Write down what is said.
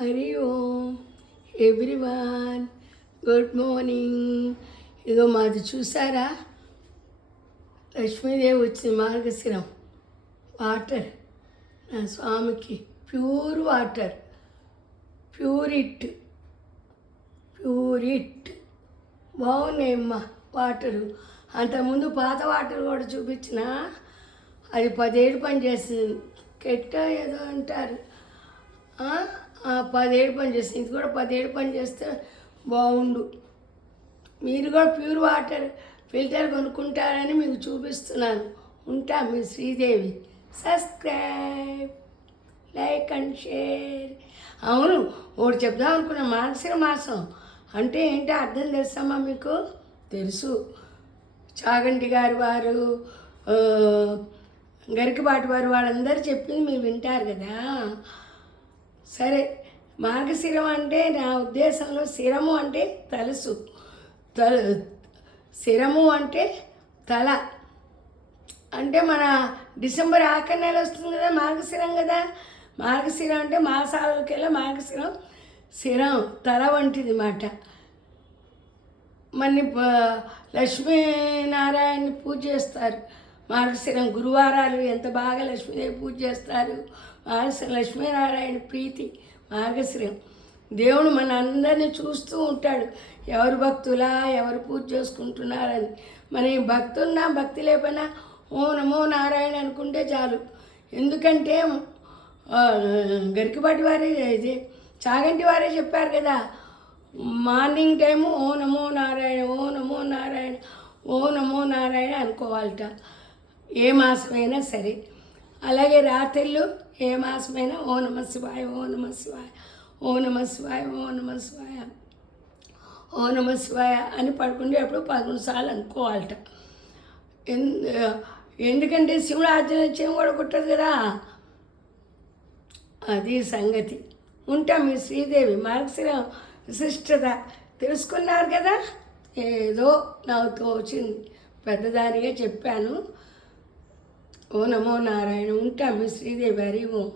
హరి ఓం everyone, good morning. ఇదిగో మాది చూసారా, లక్ష్మీదేవి వచ్చింది. మార్గశిరం వాటర్ నా స్వామికి ప్యూర్ వాటర్, ప్యూరిట్ బాగున్నాయమ్మా వాటరు. అంతకుముందు పాత వాటర్ కూడా చూపించిన, అది 10 ఏళ్ళు పనిచేస్తుంది. కెట్ట ఏదో అంటారు, 10 ఏళ్ళు పనిచేస్తుంది. ఇది కూడా 10 ఏళ్ళు పనిచేస్తే బాగుండు. మీరు కూడా ప్యూర్ వాటర్ ఫిల్టర్ కొనుక్కుంటారని మీకు చూపిస్తున్నాను. ఉంటా మీ Sridevi. Subscribe, like and share. అవును, ఒకటి చెప్దాం అనుకున్నా. మార్గశిర మాసం అంటే ఏంటో అర్థం తెలుసమ్మా మీకు? తెలుసు. చాగంటి గారు వారు, గరికపాటి వారు, వాళ్ళందరూ చెప్పింది మీరు వింటారు కదా. సరే, మార్గశిరం అంటే నా ఉద్దేశంలో శిరము అంటే తలుసు, శిరము అంటే తల. అంటే మన డిసెంబర్ ఆఖరి నెల వస్తుంది కదా, మార్గశిరం కదా. మార్గశిరం అంటే మాసాలకెళ్ళి మార్గశిరం శిరం తల వంటిది మాట. మన లక్ష్మీనారాయణని పూజ చేస్తారు మార్గశిరం గురువారాలు. ఎంత బాగా లక్ష్మీదేవి పూజ చేస్తారు. లక్ష్మీనారాయణ ప్రీతి మార్గశిరం. దేవుడు మన అందరినీ చూస్తూ ఉంటాడు, ఎవరు భక్తులా, ఎవరు పూజ చేసుకుంటున్నారని. మన భక్తి ఉన్నా భక్తి లేకపోయినా ఓ నమో నారాయణ అనుకుంటే చాలు. ఎందుకంటే గరికపాటి వారే, ఇది చాగంటి వారే చెప్పారు కదా, మార్నింగ్ టైము ఓ నమో నారాయణ, ఓ నమో నారాయణ, ఓ నమో నారాయణ అనుకోవాలట. ఏ మాసమైనా సరే. అలాగే రాత్రిళ్ళు ఏ మాసమైనా ఓ నమ శివాయ, ఓ నమ శివాయ, ఓ నమ శివాయ, ఓ నమ శివాయ, ఓ నమ శివాయ అని పడుకునేటప్పుడు 11 సార్లు అనుకోవాలట. ఎందుకంటే శివుడు ఆజ్ఞాచయం కూడా కుట్టదు కదా. అది సంగతి. ఉంటా మీ శ్రీదేవి. మార్గశిరం విశిష్టత తెలుసుకున్నారు కదా. ఏదో నాకు తోచింది, పెద్దదానిగా చెప్పాను. ఓ నమో నారాయణ. ఉంటా మీ శ్రీదేవి. హరి ఓం.